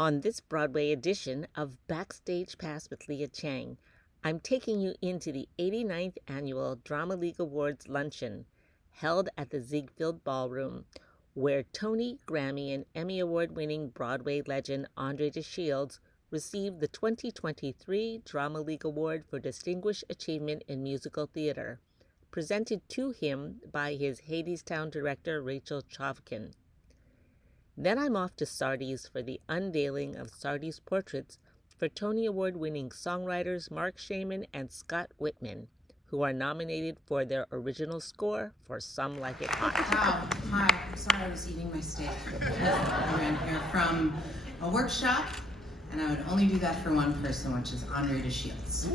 On this Broadway edition of Backstage Pass with Lia Chang, I'm taking you into the 89th Annual Drama League Awards Luncheon, held at the Ziegfeld Ballroom, where Tony, Grammy, and Emmy Award-winning Broadway legend Andre DeShields received the 2023 Drama League Award for Distinguished Achievement in Musical Theater, presented to him by his Hadestown director Rachel Chavkin. Then I'm off to Sardi's for the unveiling of Sardi's portraits for Tony Award-winning songwriters Marc Shaiman and Scott Wittman, who are nominated for their original score for Some Like It Hot. Oh, hi. I'm sorry I was eating my steak. I ran here from a workshop, and I would only do that for one person, which is Andre DeShields.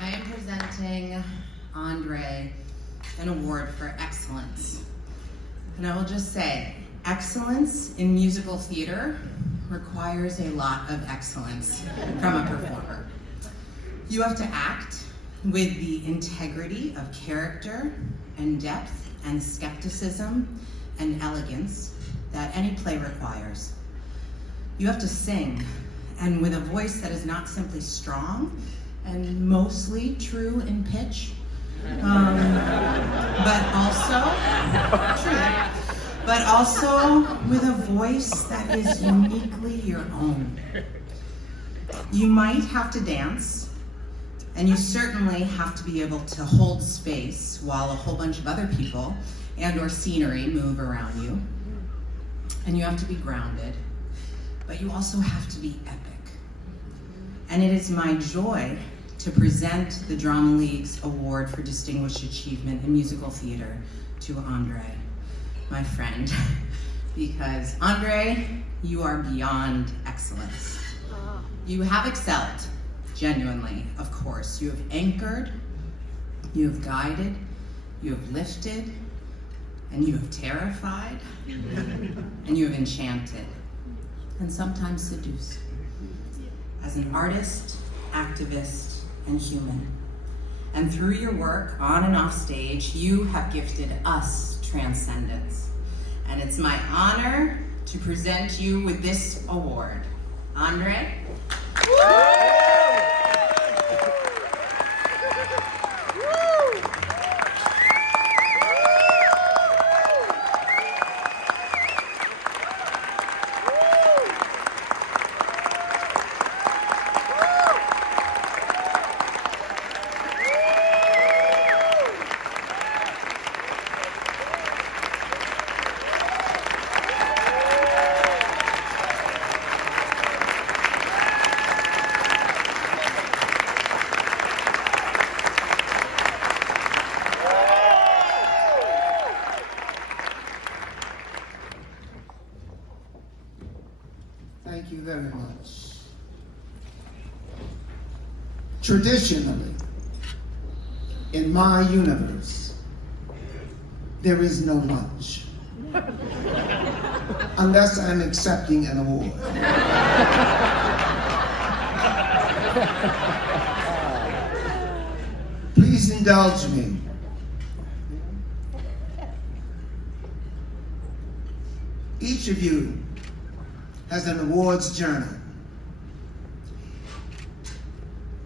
I am presenting Andre an award for excellence. And I will just say, excellence in musical theater requires a lot of excellence from a performer. You have to act with the integrity of character and depth and skepticism and elegance that any play requires. You have to sing, and with a voice that is not simply strong and mostly true in pitch, but also with a voice that is uniquely your own. You might have to dance, and you certainly have to be able to hold space while a whole bunch of other people and or scenery move around you. And you have to be grounded, but you also have to be epic. And it is my joy to present the Drama League's Award for Distinguished Achievement in Musical Theater to Andre, my friend, because Andre, you are beyond excellence. You have excelled, genuinely, of course. You have anchored, you have guided, you have lifted, and you have terrified, and you have enchanted, and sometimes seduced. As an artist, activist, and human. And through your work, on and off stage, you have gifted us transcendence. And it's my honor to present you with this award. Andre? Thank you very much. Traditionally, in my universe, there is no lunch. Unless I'm accepting an award. Please indulge me. Each of you has an awards journal.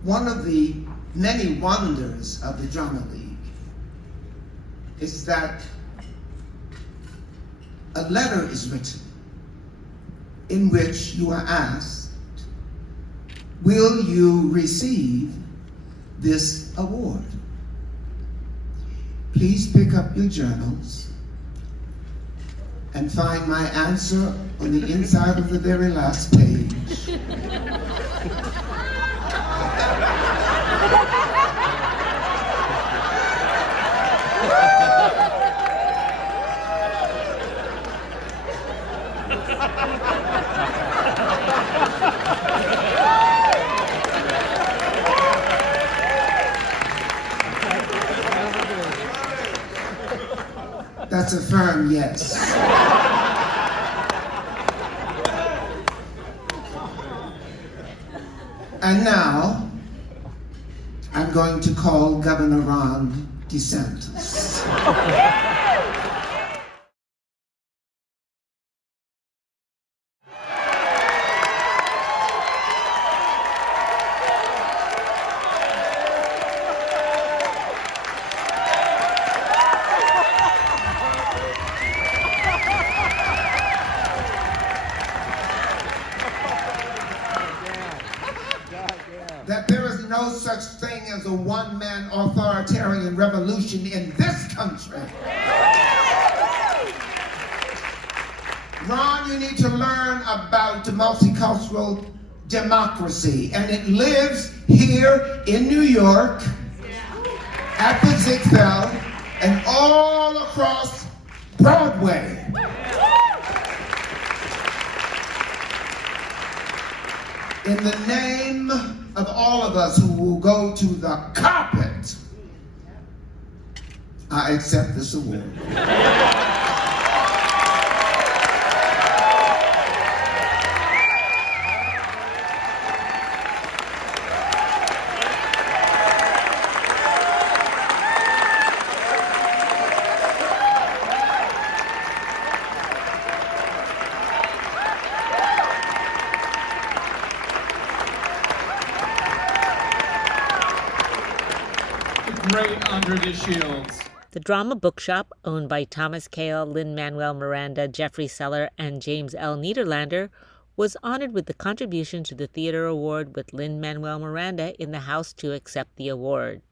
One of the many wonders of the Drama League is that a letter is written in which you are asked, will you receive this award? Please pick up your journals and find my answer on the inside of the very last page. That's a firm yes. And now, I'm going to call Governor Ron DeSantis. as a one-man authoritarian revolution in this country. Ron, you need to learn about multicultural democracy, and it lives here in New York, at the Ziegfeld, and all across Broadway. In the name of all of us who will go to the carpet, I accept this award. Great under the shields. The Drama Bookshop, owned by Thomas Kail, Lin-Manuel Miranda, Jeffrey Seller, and James L. Niederlander, was honored with the contribution to the Theater Award, with Lin-Manuel Miranda in the house to accept the award.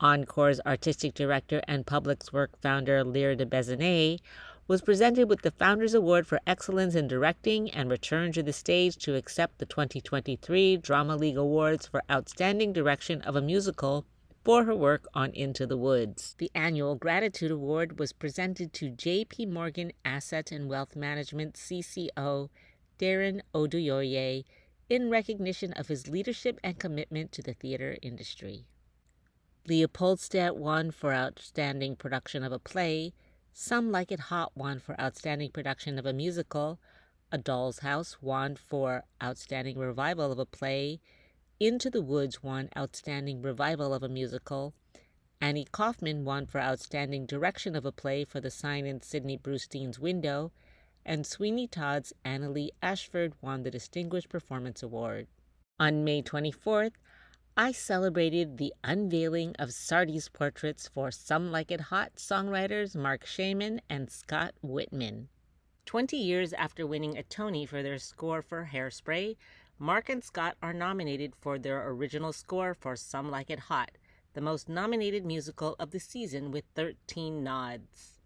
Encore's artistic director and Public's Work founder, Lyre de Besonnet, was presented with the Founders Award for Excellence in Directing and returned to the stage to accept the 2023 Drama League Awards for Outstanding Direction of a Musical for her work on Into the Woods. The annual Gratitude Award was presented to J.P. Morgan Asset and Wealth Management CCO Darren Oduyoye in recognition of his leadership and commitment to the theater industry. Leopoldstadt won for Outstanding Production of a Play, Some Like It Hot won for Outstanding Production of a Musical, A Doll's House won for Outstanding Revival of a Play, Into the Woods won Outstanding Revival of a Musical, Annie Kaufman won for Outstanding Direction of a Play for The Sign in Sidney Brustein's Window, and Sweeney Todd's Annalee Ashford won the Distinguished Performance Award. On May 24th, I celebrated the unveiling of Sardi's portraits for Some Like It Hot songwriters Marc Shaiman and Scott Wittman. 20 years after winning a Tony for their score for Hairspray, Marc and Scott are nominated for their original score for Some Like It Hot, the most nominated musical of the season with 13 nods.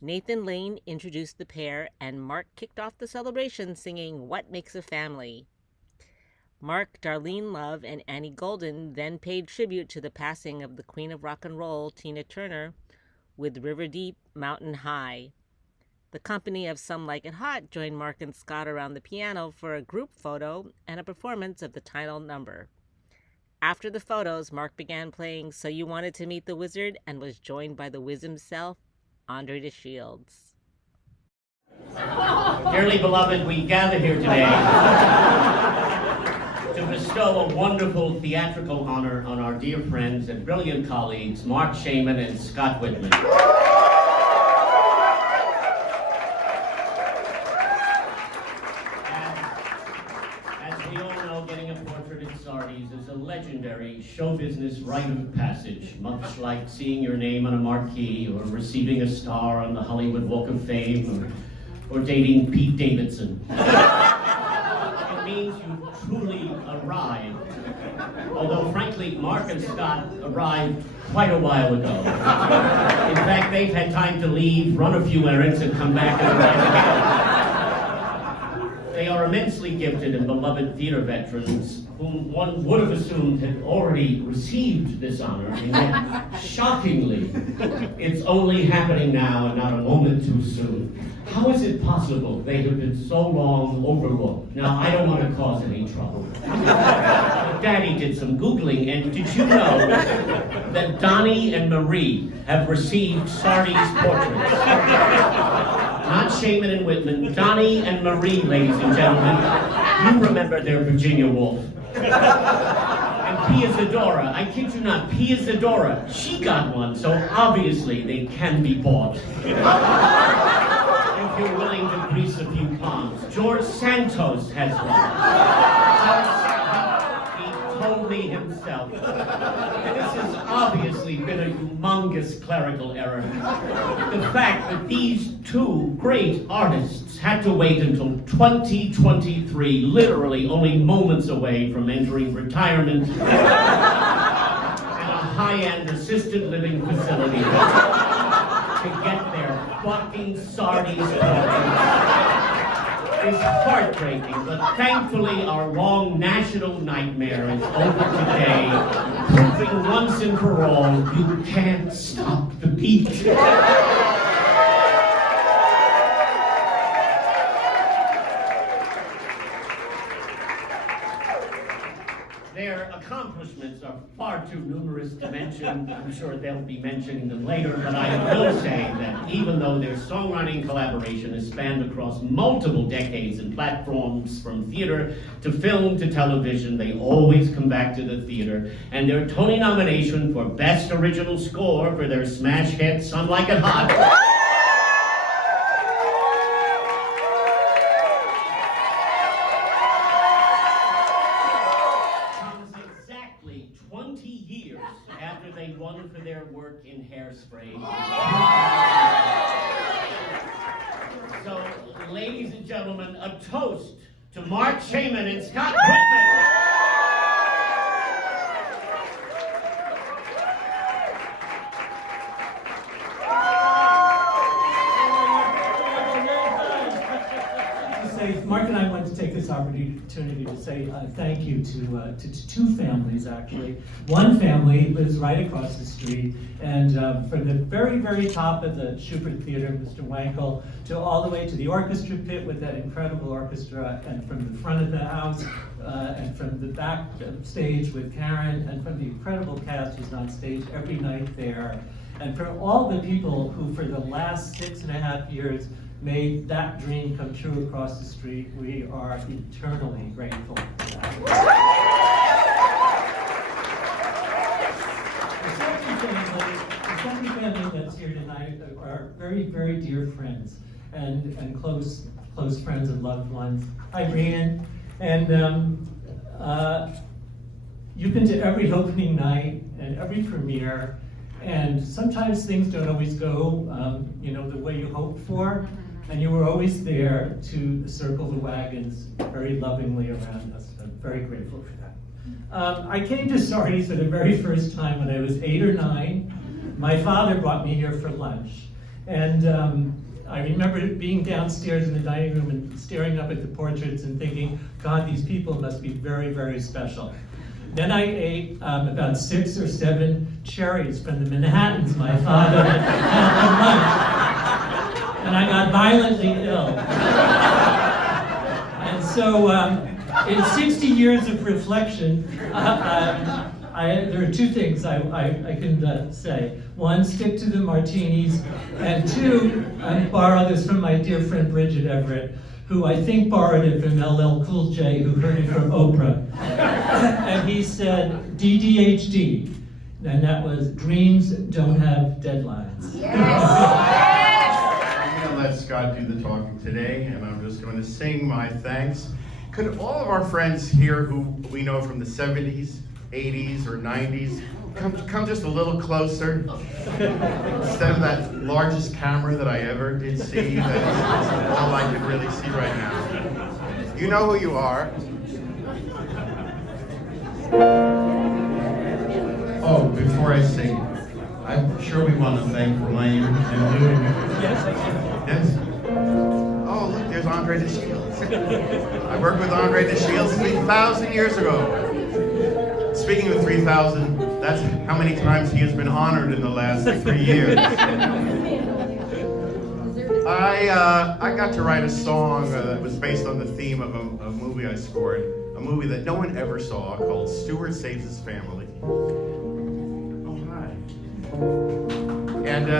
Nathan Lane introduced the pair, and Marc kicked off the celebration singing What Makes a Family. Marc, Darlene Love, and Annie Golden then paid tribute to the passing of the Queen of Rock and Roll, Tina Turner, with River Deep, Mountain High. The company of Some Like It Hot joined Marc and Scott around the piano for a group photo and a performance of the title number. After the photos, Marc began playing So You Wanted to Meet the Wizard and was joined by the Wiz himself, Andre de Shields. Dearly beloved, we gather here today to bestow a wonderful theatrical honor on our dear friends and brilliant colleagues, Marc Shaiman and Scott Wittman. As we all know, getting a portrait at Sardi's is a legendary show business rite of passage, much like seeing your name on a marquee or receiving a star on the Hollywood Walk of Fame or dating Pete Davidson. It means you truly arrived. Although, frankly, Marc and Scott arrived quite a while ago. In fact, they've had time to leave, run a few errands, and come back and arrive again. They are immensely gifted and beloved theater veterans whom one would have assumed had already received this honor, and yet, shockingly, it's only happening now and not a moment too soon. How is it possible they have been so long overlooked? Now, I don't want to cause any trouble. Daddy did some Googling, and did you know that Donnie and Marie have received Sardi's portraits? Not Shaiman and Wittman, Donnie and Marie, ladies and gentlemen. You remember their Virginia Woolf. And Pia Zadora, I kid you not, Pia Zadora, she got one, so obviously they can be bought. If you're willing to grease a few palms. George Santos has one. He told me himself. And this has obviously been a humongous clerical error. The fact that these two great artists had to wait until 2023, literally only moments away from entering retirement, high-end assisted living facilities to get their fucking Sardi is heartbreaking, but thankfully our long national nightmare is over today, proving once and for all you can't stop the beat. Their accomplishments are far too numerous to mention. I'm sure they'll be mentioning them later, but I will say that even though their songwriting collaboration has spanned across multiple decades and platforms from theater to film to television, they always come back to the theater. And their Tony nomination for Best Original Score for their smash hit, Some Like It Hot, after they won for their work in Hairspray. So, ladies and gentlemen, a toast to Marc Shaiman and Scott Wittman. Mark and I want to take this opportunity to say thank you to two families, actually. One family lives right across the street, and from the very, very top of the Schubert Theater, Mr. Wankel, to all the way to the orchestra pit with that incredible orchestra, and from the front of the house, and from the back stage with Karen, and from the incredible cast who's on stage every night there, and for all the people who, for the last 6.5 years, made that dream come true across the street. We are eternally grateful for that. The second family that's here tonight are very, very dear friends and close friends and loved ones. Irene, and you've been to every opening night and every premiere, and sometimes things don't always go the way you hoped for. And you were always there to circle the wagons very lovingly around us. I'm very grateful for that. I came to Sardi for the very first time when I was 8 or 9. My father brought me here for lunch. And I remember being downstairs in the dining room and staring up at the portraits and thinking, God, these people must be very, very special. Then I ate about 6 or 7 cherries from the Manhattans my father had for lunch. And I got violently ill. And so, in 60 years of reflection, there are 2 things I can say. 1, stick to the martinis, and 2, borrow this from my dear friend Bridget Everett, who I think borrowed it from LL Cool J, who heard it from Oprah. And he said, DDHD, and that was dreams don't have deadlines. Yes. Let Scott do the talking today, and I'm just going to sing my thanks. Could all of our friends here who we know from the 70s, 80s, or 90s come just a little closer? Instead of that largest camera that I ever did see, that's all I can really see right now. You know who you are. Oh, before I sing, I'm sure we want to thank Blaine and Lou. Yes. Oh, look, there's Andre de Shields. I worked with Andre de Shields 3,000 years ago. Speaking of 3,000, that's how many times he has been honored in the last 3 years. I got to write a song that was based on the theme of a movie I scored, a movie that no one ever saw called Stewart Saves His Family. Oh, hi. And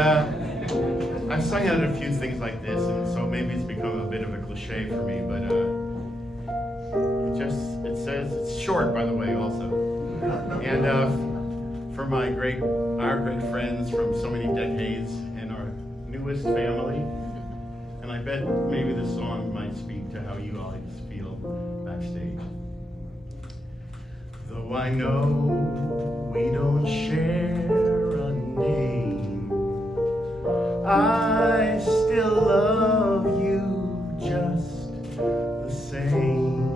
I've sung at a few things like this, and so maybe it's become a bit of a cliche for me, but it says, it's short, by the way, also. And for our great friends from so many decades and our newest family, and I bet maybe this song might speak to how you all feel backstage. Though I know we don't share a name, I still love you just the same.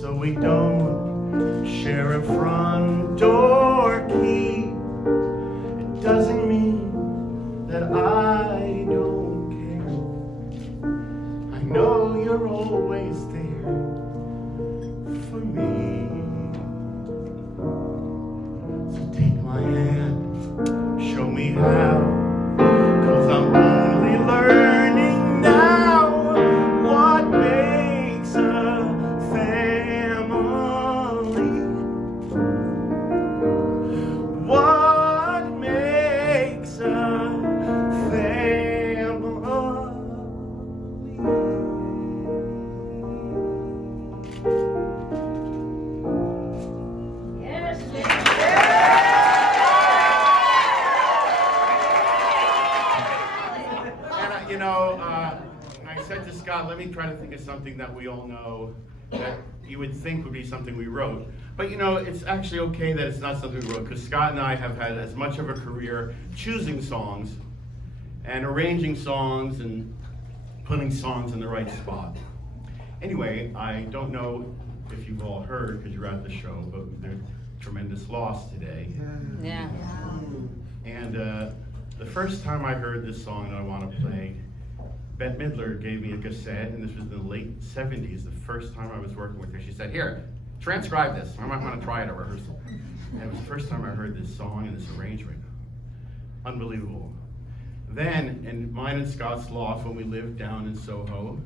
So we don't share a front Scott, let me try to think of something that we all know that you would think would be something we wrote. But you know, it's actually okay that it's not something we wrote, because Scott and I have had as much of a career choosing songs and arranging songs and putting songs in the right spot. Anyway, I don't know if you've all heard, because you're at the show, but there's tremendous loss today. Yeah. And the first time I heard this song that I want to play, Bette Midler gave me a cassette, and this was in the late 70s, the first time I was working with her. She said, here, transcribe this. I might want to try it at rehearsal. And it was the first time I heard this song and this arrangement. Unbelievable. Then, in mine and Scott's loft, when we lived down in Soho,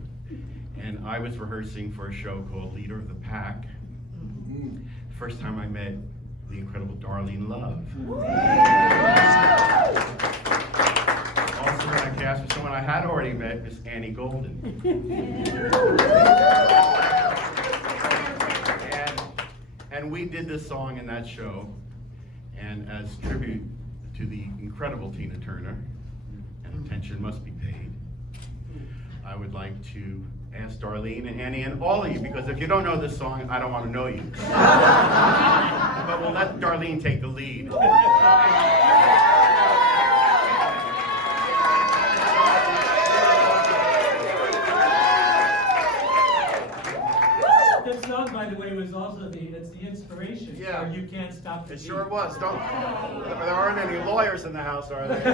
and I was rehearsing for a show called Leader of the Pack, the first time I met the incredible Darlene Love. Also in that cast was someone I had already met, Miss Annie Golden. And we did this song in that show, and as tribute to the incredible Tina Turner, and attention must be paid, I would like to ask Darlene and Annie and all of you, because if you don't know this song, I don't want to know you. But we'll let Darlene take the lead. This song, by the way, was also the inspiration Yeah. for You Can't Stop the It Beat. sure was. There aren't any lawyers in the house, are there?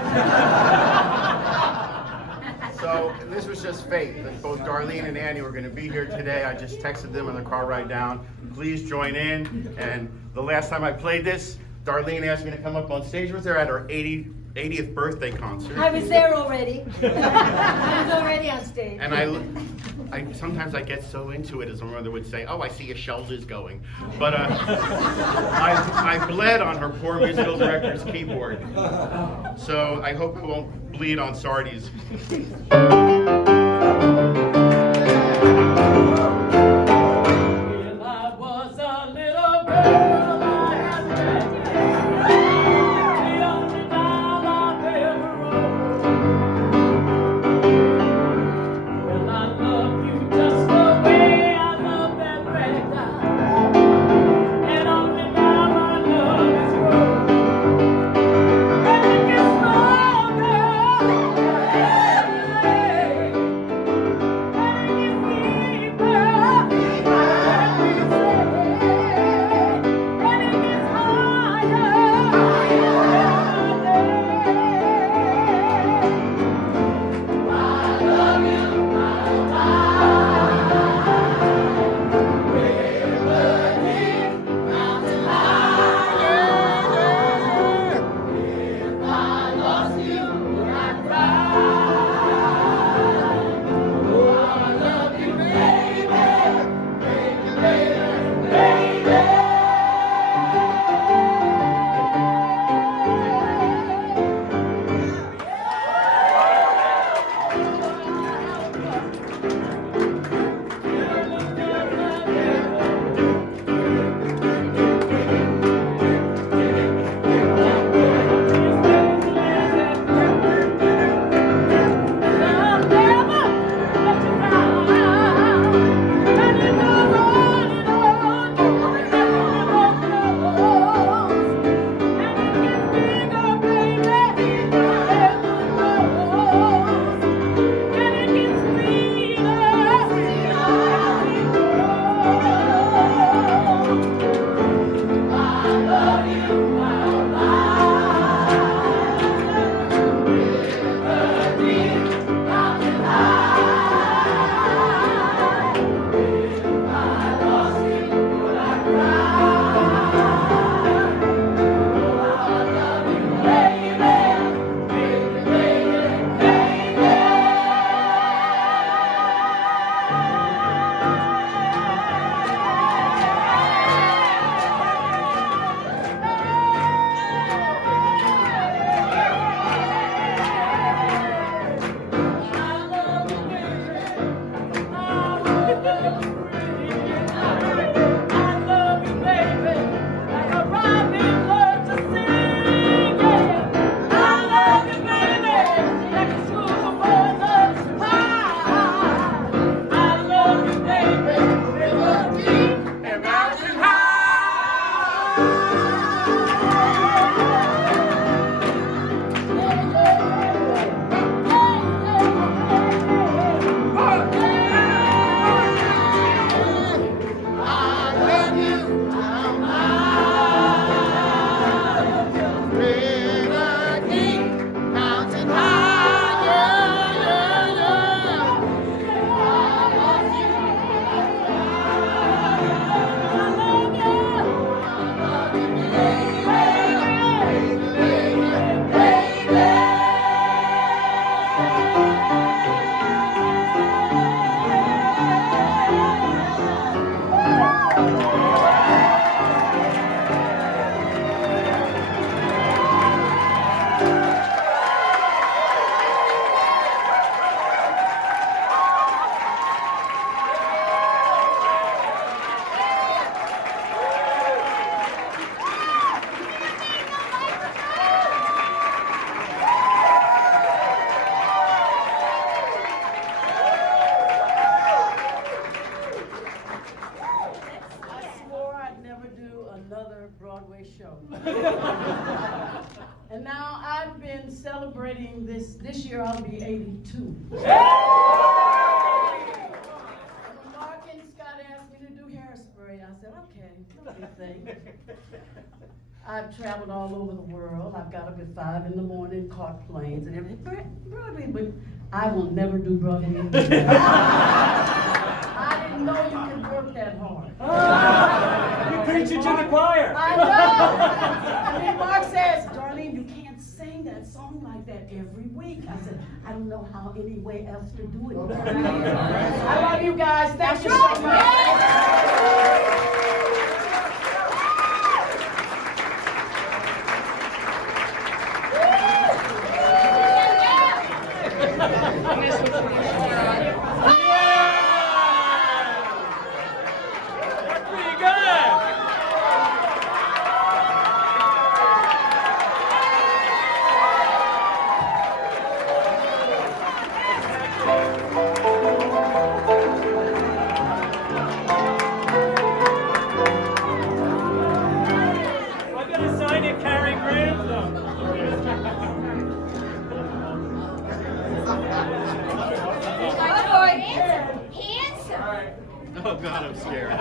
So this was just fate that both Darlene and Annie were going to be here today. I just texted them on the car ride down. Please join in. And the last time I played this, Darlene asked me to come up on stage with her at her 80th birthday concert. I was there already. I was already on stage. And I sometimes I get so into it, as my mother would say, oh, I see a shoulder's going. But I bled on her poor musical director's keyboard. So I hope it won't bleed on Sardi's. And now I've been celebrating this year I'll be 82. When Mark and Scott asked me to do Hairspray, I said, okay, no big thing. I've traveled all over the world. I've got up at 5 in the morning, caught planes and everything. Broadway, but I will never do Broadway again. I didn't know you could work that hard. You preach it to the choir. I know. And then Mark says, Darlene, you can't sing that song like that every week. I said, I don't know how any way else to do it. I love you guys. Thank you so much. Oh God, I'm scared.